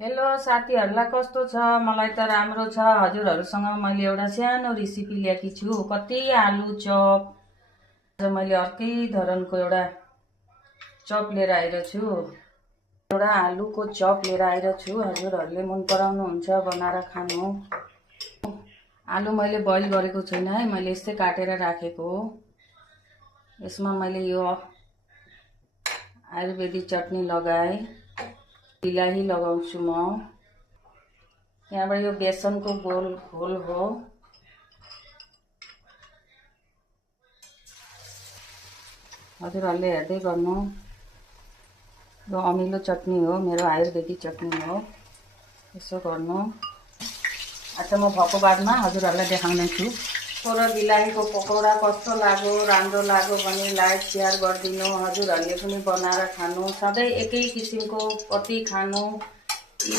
Hello साथीहरुलाई कस्तो छ? मलाई त राम्रो छ। हजुरहरुसँग मैले एउटा सानो रेसिपी ल्याएकी छु। कति आलु चप। आज मैले अर्कै धरनको एउटा चप लिएर आएको छु। एउटा आलुको चप लिएर आएको छु। हजुरहरुले मन पराउनुहुन्छ बनाएर खानु। आलु मैले बोइल गरेको छैन है, मैले यस्तै काटेर राखेको हो। यसमा मैले यो आयुर्वेदिक चटनी लगाए, बिलाही लगाउँछु म। यहाँबाट यो बेसनको घोल हो। हजुरहरुले हेर्दै गर्नु। यो अमिलो चटनी हो, मेरो आयुर्वेदिक चटनी हो। यसो गर्नु। आज म भएको बादमा हजुरहरुलाई देखाउने छु। र बिलाहीको पकौडा कस्तो लाग्यो, राम्रो लाग्यो भने लाइक शेयर गरिदिनु। हजुरहरुले पनि बनाएर खानु। सधैँ एकै किसिमको कति खानु।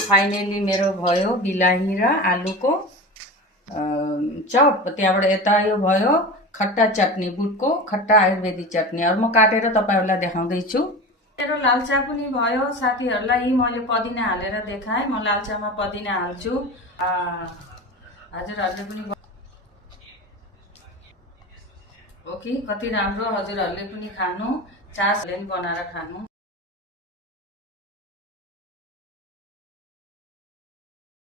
फाइनली मेरो भयो बिलाही र आलुको चप। त्यहाँबाट यता यो भयो खट्टा चटनी, बुटको खट्टा आयुर्वेदिक चटनी। अब म काटेर तपाईहरुलाई देखाउँदै छु। मेरो लाल चा पनि भयो। साथीहरुलाई मैले पदिना हालेर देखाएँ। म लाल चामा पदिना हाल्छु। हजुरहरुले पनि ओके, कति राम्रो। हजुरहरुले पनि खानु, चासले पनि बनाएर खानु।